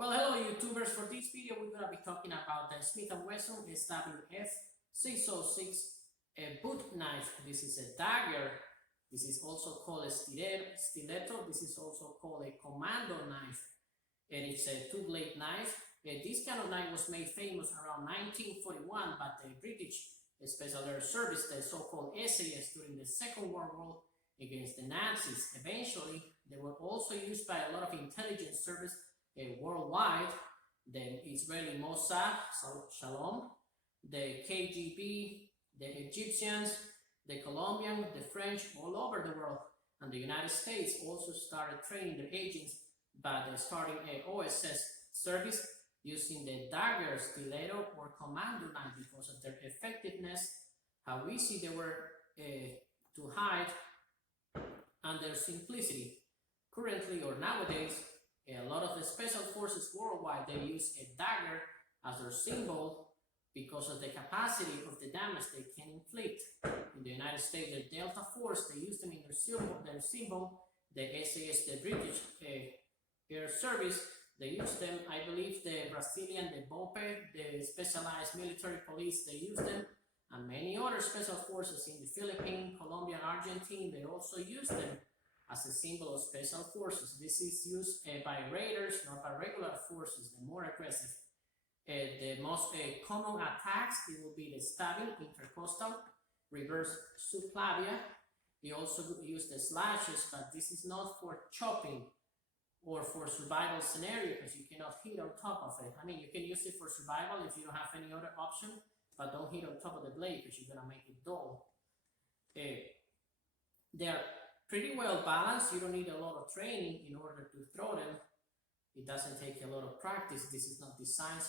Well, hello YouTubers. For this video, we're going to be talking about the Smith & Wesson SWF606 boot knife. This is a dagger. This is also called a stiletto. This is also called a commando knife. And it's a two-blade knife. This kind of knife was made famous around 1941 by the British Special Air Service, the so-called SAS, during the Second World War against the Nazis. Eventually, they were also used by a lot of intelligence service worldwide, the Israeli Mossad, Shalom, the KGB, the Egyptians, the Colombian, the French, all over the world. And the United States also started training their agents by starting a OSS service using the Dagger, stiletto, or commando knife because of their effectiveness, how easy they were to hide, and their simplicity. Currently, or nowadays, a lot of the special forces worldwide, they use a dagger as their symbol because of the capacity of the damage they can inflict. In the United States, the Delta Force, they use them in their symbol. The SAS, the British Air Service, they use them. I believe the Brazilian, the BOPE, the Specialized Military Police, they use them. And many other special forces in the Philippines, Colombia, and Argentina, they also use them as a symbol of special forces. This is used by raiders, not by regular forces, the more aggressive. The most common attacks, it will be the stabbing, intercostal, reverse subclavia. You also use the slashes, but this is not for chopping or for survival scenario because you cannot hit on top of it. I mean, you can use it for survival if you don't have any other option, but don't hit on top of the blade because you're gonna make it dull. They are pretty well balanced. You don't need a lot of training in order to throw them. It doesn't take a lot of practice. This is not designed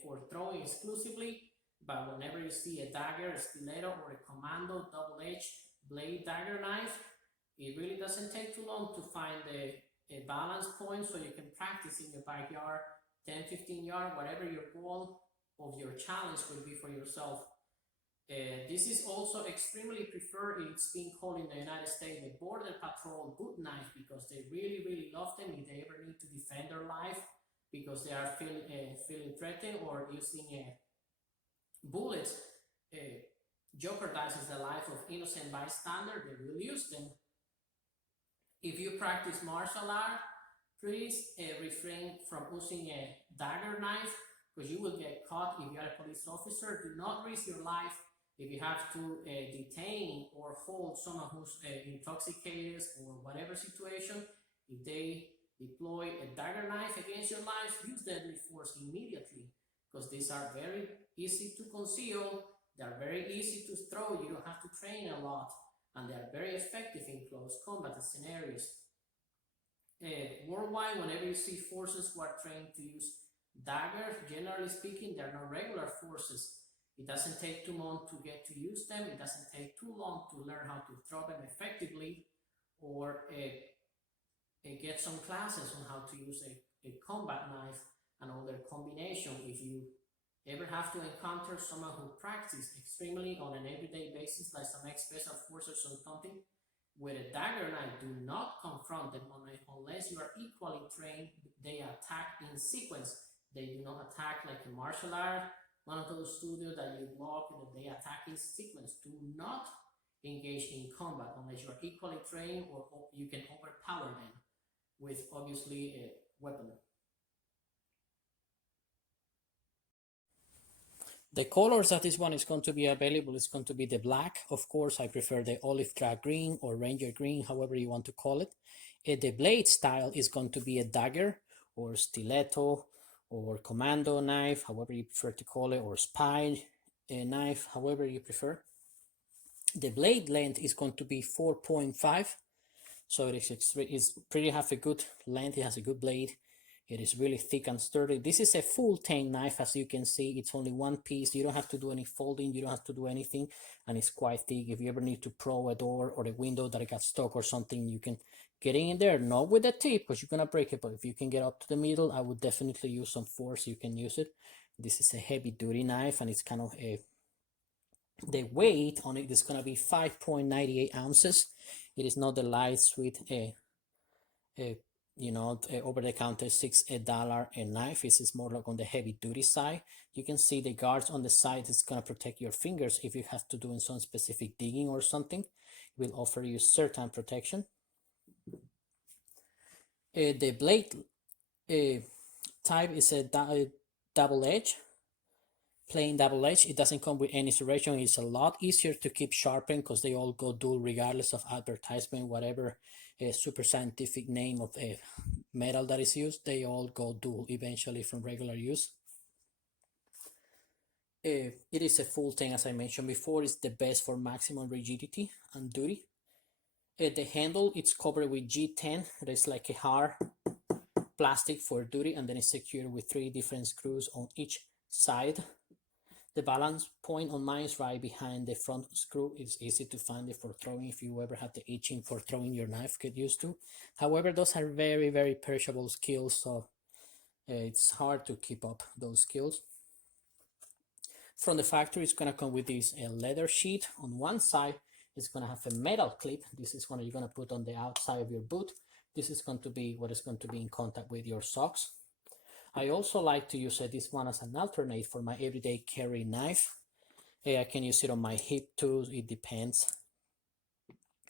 for throwing exclusively, but whenever you see a dagger, a stiletto, or a commando double-edged blade dagger knife, it really doesn't take too long to find a balance point so you can practice in your backyard, 10, 15 yards, whatever your goal of your challenge will be for yourself. This is also extremely preferred. It's being called in the United States the Border Patrol boot knife because they really, really love them if they ever need to defend their life because they are feeling threatened or using bullets jeopardizes the life of innocent bystander. They will use them. If you practice martial art, please refrain from using a dagger knife because you will get caught if you are a police officer. Do not risk your life if you have to detain or hold someone who's intoxicated or whatever situation. If they deploy a dagger knife against your life, use deadly force immediately because these are very easy to conceal. They are very easy to throw. You don't have to train a lot, and they are very effective in close combat scenarios. Worldwide, whenever you see forces who are trained to use daggers, generally speaking, they're not regular forces. It doesn't take too long to get to use them. It doesn't take too long to learn how to throw them effectively or get some classes on how to use a combat knife and all their combination. If you ever have to encounter someone who practices extremely on an everyday basis, like some ex-special forces or something, with a dagger knife, do not confront them unless you are equally trained. They attack in sequence. They do not attack like a martial art, one of those studios that you walk and they attack in sequence. Do not engage in combat unless you are equally trained or you can overpower them with obviously a weapon. The colors that this one is going to be available is going to be the black. Of course, I prefer the olive drab green or ranger green, however you want to call it. The blade style is going to be a dagger or stiletto or commando knife, however you prefer to call it, or spy knife, however you prefer. The blade length is going to be 4.5, so it's pretty have a good length. It has a good blade. It is really thick and sturdy. This is a full tang knife, as you can see. It's only one piece. You don't have to do any folding. You don't have to do anything, and it's quite thick. If you ever need to pro a door or a window that got stuck or something, you can get in there. Not with the tip, because you're gonna break it. But if you can get up to the middle, I would definitely use some force. You can use it. This is a heavy-duty knife, and it's kind of the weight on it is gonna be 5.98 ounces. It is not the light, sweet over the counter $6 a knife. This is more like on the heavy duty side. You can see the guards on the side. It's going to protect your fingers if you have to do in some specific digging or something. It will offer you certain protection. The blade type is a double edge, plain double edge. It doesn't come with any serration. It's a lot easier to keep sharpened because they all go dual regardless of advertisement, whatever super scientific name of a metal that is used, they all go dual eventually from regular use. It is a full thing, as I mentioned before. It's the best for maximum rigidity and duty. The handle, it's covered with G10. It is like a hard plastic for duty, and then it's secured with 3 different screws on each side. The balance point on mine is right behind the front screw. It's easy to find it for throwing if you ever have the itching for throwing your knife, get used to. However, those are very, very perishable skills, so it's hard to keep up those skills. From the factory, it's gonna come with this leather sheet. On one side, it's gonna have a metal clip. This is one you're gonna put on the outside of your boot. This is going to be what is going to be in contact with your socks. I also like to use this one as an alternate for my everyday carry knife. I can use it on my hip too. It depends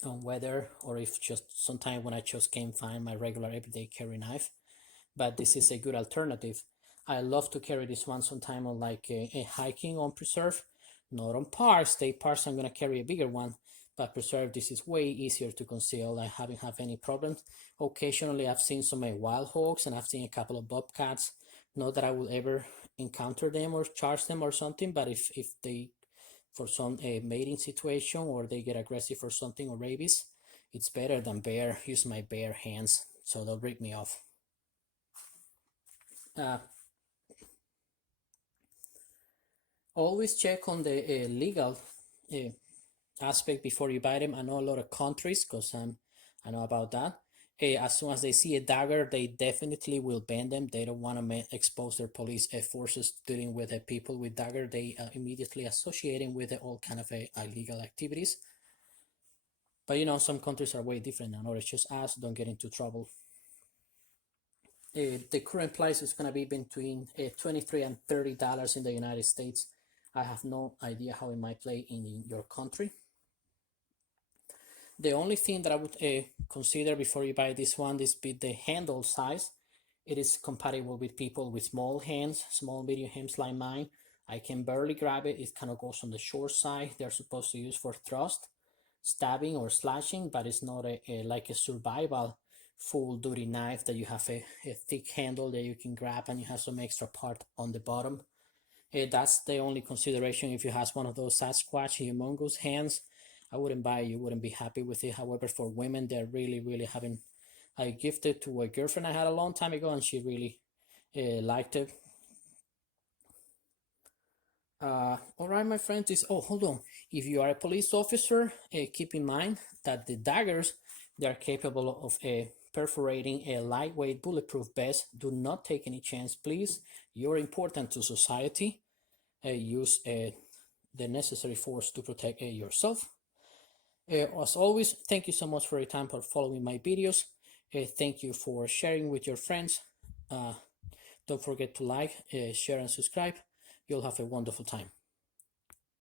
on whether, or if just sometime when I just can't find my regular everyday carry knife. But this is a good alternative. I love to carry this one sometime on like a hiking on preserve, not on parks. State parks, I'm gonna carry a bigger one, but preserve, this is way easier to conceal. I haven't had any problems. Occasionally, I've seen some wild hogs, and I've seen a couple of bobcats. Not that I will ever encounter them or charge them or something, but if they, for some mating situation, or they get aggressive or something, or rabies, it's better than use my bare hands, so they'll rip me off. Always check on the legal aspect before you buy them. I know a lot of countries, because I know about that. As soon as they see a dagger, they definitely will ban them. They don't want to expose their police forces dealing with people with dagger. They immediately associating with all kind of illegal activities. But some countries are way different than others. Just ask, don't get into trouble. The current price is going to be between $23 and $30 in the United States. I have no idea how it might play in your country. The only thing that I would consider before you buy this one is the handle size. It is compatible with people with small hands, small medium hands like mine. I can barely grab it. It kind of goes on the short side. They're supposed to use for thrust, stabbing, or slashing, but it's not like a survival full duty knife that you have a thick handle that you can grab and you have some extra part on the bottom. That's the only consideration. If you have one of those Sasquatch humongous hands, I wouldn't buy it. You wouldn't be happy with it. However, for women, they're really, really having. I gifted to a girlfriend I had a long time ago, and she really liked it. All right, my friends. Hold on. If you are a police officer, keep in mind that the daggers, they are capable of perforating a lightweight bulletproof vest. Do not take any chance, please. You're important to society. Use the necessary force to protect yourself. As always, thank you so much for your time for following my videos. Thank you for sharing with your friends. Don't forget to like, share, and subscribe. You'll have a wonderful time.